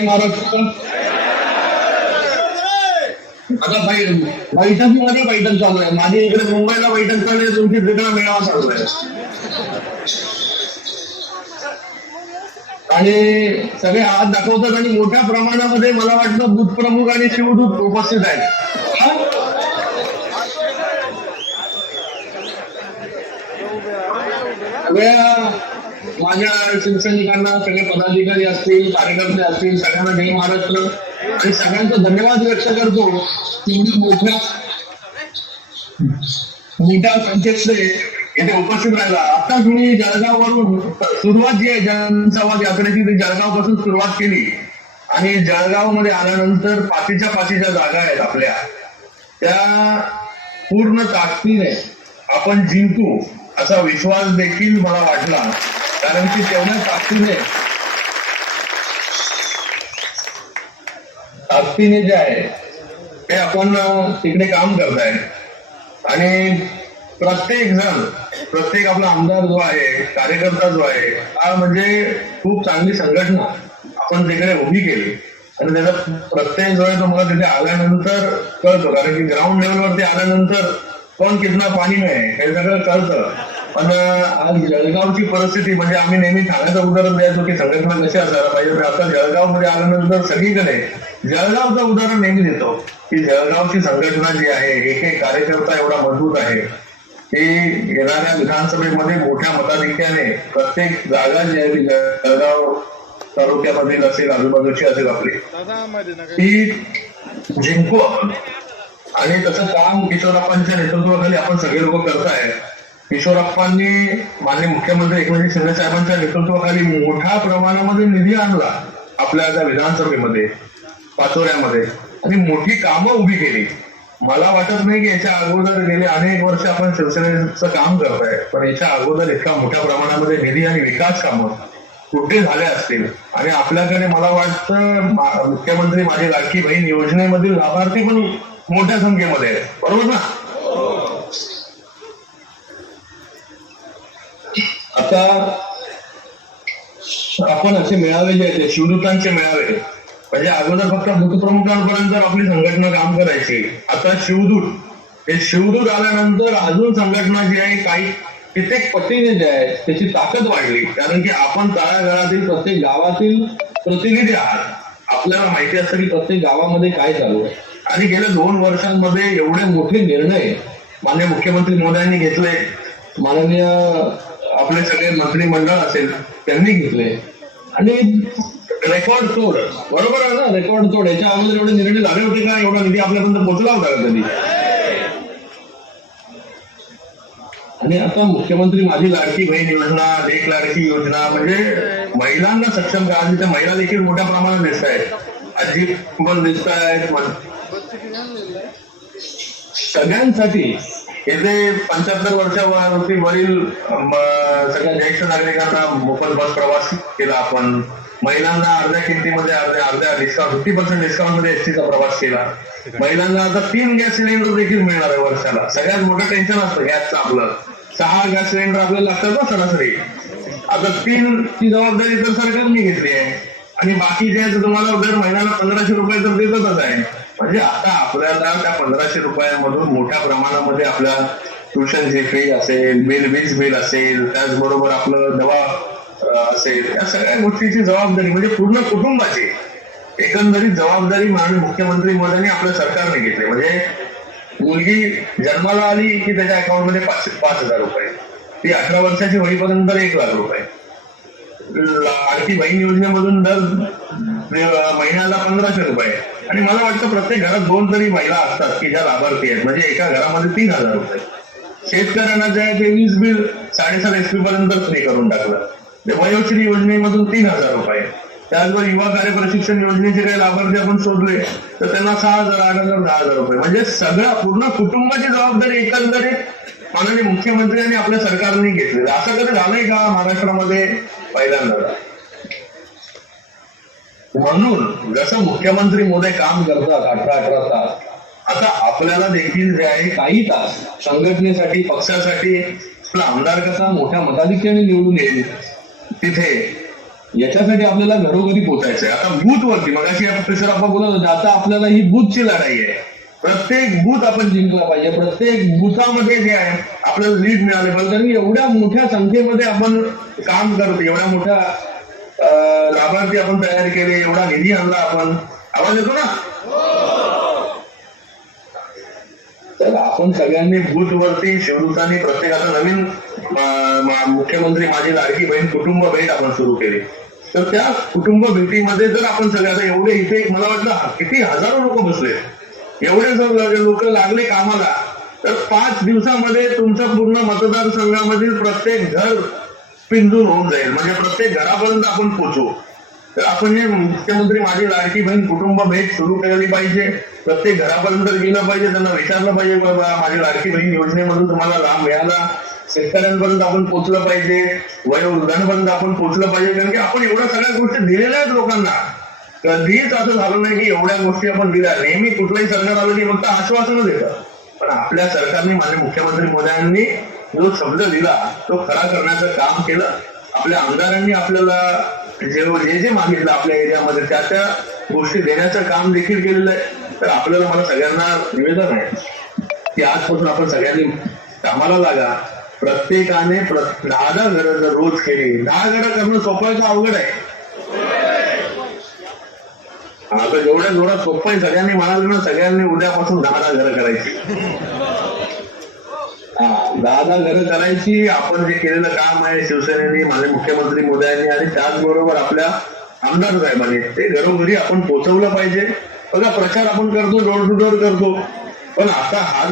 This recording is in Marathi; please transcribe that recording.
आता बैठक बैठकीमध्ये बैठक चालू आहे माझी इकडे मुंबईला बैठक चालू आहे तुमची तिकडे मेळावा चालू आहे आणि सगळे हात दाखवतात आणि मोठ्या प्रमाणामध्ये मला वाटतं दूध प्रमुख आणि शिवदूत उपस्थित आहेत वेळा माझ्या शिवसैनिकांना सगळे पदाधिकारी असतील कार्यकर्ते असतील सगळ्यांना जय महाराष्ट्र आणि सगळ्यांचा धन्यवाद व्यक्त करतो मोठ्या मोठ्या संख्येतले येथे उपस्थित राहिला आताच मी जळगाववरून सुरुवात जी आहे जनसंवाद यात्रेची ती जळगाव पासून सुरुवात केली आणि जळगाव मध्ये आल्यानंतर पाठीच्या पाठीच्या जागा आहेत आपल्या त्या पूर्ण ताकदीने आपण जिंकू असा विश्वास देखील मला वाटला कारण की तेवढ्या ताकदीने ताकदीने जे आहे ते आपण तिकडे काम करताय आणि प्रत्येक जण प्रत्येक आपला आमदार जो आहे कार्यकर्ता जो आहे हा म्हणजे खूप चांगली संघटना आपण तिकडे उभी केली आणि त्याचा प्रत्येक जो आहे तो मला तिथे आल्यानंतर कळतो कारण की ग्राउंड लेवलवरती आल्यानंतर कोण कितना पाणी नाही हे सगळं कळतं पण आज जळगावची परिस्थिती म्हणजे आम्ही नेहमी ठाण्याचं उदाहरण द्यायचो की संघटना कशी असायला पाहिजे आता जळगावमध्ये आल्यानंतर सगळीकडे जळगावचं उदाहरण नेहमी देतो की जळगावची संघटना जी आहे एक एक कार्यकर्ता एवढा मजबूत आहे की येणाऱ्या विधानसभेमध्ये मोठ्या मताधिक्याने प्रत्येक जागा जी आहे जळगाव तालुक्यामधील असेल आजूबाजूची असेल आपली ती जिंकू आणि तसं काम किशोरापांच्या नेतृत्वाखाली आपण सगळे लोक करताय किशोरप्पांनी माननीय मुख्यमंत्री एकनाथ शिंदे साहेबांच्या नेतृत्वाखाली मोठ्या प्रमाणामध्ये निधी आणला आपल्या त्या विधानसभेमध्ये पाचोऱ्यामध्ये आणि मोठी कामं उभी केली मला वाटत नाही की याच्या अगोदर गेले अनेक वर्ष आपण शिवसेनेचं काम करत आहे पण याच्या अगोदर इतका मोठ्या प्रमाणामध्ये निधी आणि विकास कामं कुठे झाले असतील आणि आपल्याकडे मला वाटतं मुख्यमंत्री माझी लाडकी बहीण योजनेमधील लाभार्थी पण मोठ्या संख्येमध्ये आहेत बरोबर ना आता आपण असे मेळावे जे आहेत शिवदूतांचे मेळावे म्हणजे अगोदर फक्त भूतप्रमुखांपर्यंत आपली संघटना काम करायची आता शिवदूत हे शिवदूत आल्यानंतर अजून संघटना जी आहे काही कित्येक पतीने जे आहे त्याची ताकद वाढली कारण की आपण तळागाळातील प्रत्येक गावातील प्रतिनिधी आहात आपल्याला माहिती असतं की प्रत्येक गावामध्ये काय चालू आहे आणि गेल्या दोन वर्षांमध्ये एवढे मोठे निर्णय माननीय मुख्यमंत्री महोदयांनी घेतले माननीय आपले सगळे मंत्रिमंडळ असेल त्यांनी घेतले आणि रेकॉर्ड तोड बरोबर आहे ना रेकॉर्ड तोड याच्या अगोदर एवढे निर्णय झाले होते का एवढा निधी आपल्यापर्यंत पोहोचला होता कधी आणि आता मुख्यमंत्री माझी लाडकी बहीण योजना देख लाडकी योजना म्हणजे महिलांना सक्षम करा त्या महिला देखील मोठ्या प्रमाणात दिसत आहेत पण दिसत आहेत सगळ्यांसाठी येथे पंच्याहत्तर वर्षावरती वरील सगळ्या ज्येष्ठ नागरिकांना मोफत बस प्रवास केला आपण महिलांना अर्ध्या किमतीमध्ये अर्ध्या अर्ध्या डिस्काउंट फिफ्टी पर्सेंट डिस्काउंट मध्ये एसटीचा प्रवास केला महिलांना आता तीन गॅस सिलेंडर देखील मिळणार आहे वर्षाला सगळ्यात मोठं टेन्शन असतं गॅसचं आपलं सहा गॅस सिलेंडर आपल्याला लागतात ना सरासरी आता तीन ची जबाबदारी तर सरकारने घेतली आहे आणि बाकी जे तुम्हाला दर महिन्याला पंधराशे रुपये तर देतच आहे म्हणजे आता आपल्याला त्या पंधराशे रुपयांमधून मोठ्या प्रमाणामध्ये आपल्या ट्युशन फी असेल बिल वीज बिल असेल त्याचबरोबर आपलं दवा असेल या सगळ्या गोष्टीची जबाबदारी म्हणजे पूर्ण कुटुंबाची एकंदरीत जबाबदारी माननीय मुख्यमंत्री महोदयांनी आपल्या सरकारने घेतली म्हणजे मुलगी जन्माला आली की त्याच्या अकाउंटमध्ये पाच पाच हजार रुपये ती अठरा वर्षाची होईपर्यंत एक लाख रुपये लाडकी बहीण योजनेमधून दर म्हणजे, महिन्याला पंधराशे रुपये आणि मला वाटतं प्रत्येक घरात दोन तरी महिला असतात की ज्या लाभार्थी आहेत म्हणजे एका घरामध्ये तीन हजार रुपये शेतकऱ्यांना जे आहे ते वीज बिल साडेसात एसपी पर्यंत फ्री करून टाकलं ते वयोश्री योजनेमधून तीन हजार रुपये त्याचबरोबर युवा कार्य प्रशिक्षण योजनेचे काही लाभार्थी आपण शोधले तर त्यांना सहा हजार आठ हजार दहा हजार रुपये म्हणजे सगळ्या पूर्ण कुटुंबाची जबाबदारी एकंदरीत माननीय मुख्यमंत्री आणि आपल्या सरकारने घेतली असं कधी झालंय का महाराष्ट्रामध्ये पहिल्यांदा म्हणून जसं मुख्यमंत्री मोदी काम करतात अठरा अठरा तास आता आपल्याला देखील जे आहे काही तास संघटनेसाठी पक्षासाठी आपला आमदार कसा मोठ्या मताधिक्याने निवडून येईल तिथे याच्यासाठी आपल्याला घरोघरी पोचायचंय आता बूथ वरती अशी प्रेशर आपण बोलत होता आता आपल्याला ही बूथची लढाई आहे प्रत्येक बूथ आपण जिंकला पाहिजे प्रत्येक बुथामध्ये जे आहे आपल्याला लीड मिळाले पाहिजे कारण एवढ्या मोठ्या संख्येमध्ये आपण काम करतो एवढ्या मोठ्या लाभार्थी आपण तयार केले एवढा निधी आणला आपण आवाज येतो ना तर आपण सगळ्यांनी बूथवरती शिवदूतांनी प्रत्येकाचा नवीन मुख्यमंत्री माझी लाडकी बहीण कुटुंब भेट आपण सुरू केली तर त्या कुटुंब भेटीमध्ये जर आपण सगळ्या एवढे इथे मला वाटलं किती हजारो लोक बसले एवढे जर लोक लागले कामाला तर पाच दिवसामध्ये तुमचा पूर्ण मतदारसंघामधील प्रत्येक घर पिंजून होऊन जाईल म्हणजे प्रत्येक घरापर्यंत आपण पोहोचू तर आपण हे मुख्यमंत्री माझी लाडकी बहीण कुटुंब भेट सुरू केलेली पाहिजे प्रत्येक घरापर्यंत गेलं पाहिजे त्यांना विचारलं पाहिजे बाबा माझी लाडकी बहीण योजनेमधून तुम्हाला लाभ मिळाला शेतकऱ्यांपर्यंत आपण पोचलं पाहिजे वयोवृद्धांपर्यंत आपण पोचलं पाहिजे कारण की आपण एवढ्या सगळ्या गोष्टी दिलेल्या आहेत लोकांना कधीच असं झालं नाही की एवढ्या गोष्टी आपण दिल्या नेहमी कुठलंही सरकार आलं की फक्त आश्वासनं देतं पण आपल्या सरकारने माननीय मुख्यमंत्री मोदयांनी जो शब्द लिहिला तो खरा करण्याचं काम केलं आपल्या आमदारांनी आपल्याला जे जे मागितलं आपल्या एरियामध्ये त्या त्या गोष्टी देण्याचं काम देखील केलेलं आहे तर आपल्याला मला सगळ्यांना निवेदन आहे की आजपासून आपण सगळ्यांनी कामाला लागा प्रत्येकाने दहा दहा घरं जर रोज केली दहा घरं करणं सोपायचं अवघड आहे आता जेवढ्या जोरात सोपं आहे सगळ्यांनी मला सगळ्यांनी उद्यापासून दहा दहा घरं करायची दादा घर करायची आपण जे केलेलं काम आहे शिवसेनेने माझे मुख्यमंत्री मोदयांनी आणि त्याचबरोबर आपल्या आमदार साहेबांनी ते घरोघरी आपण पोहोचवलं पाहिजे बघा प्रचार आपण करतो डोर टू डोर करतो पण आता हा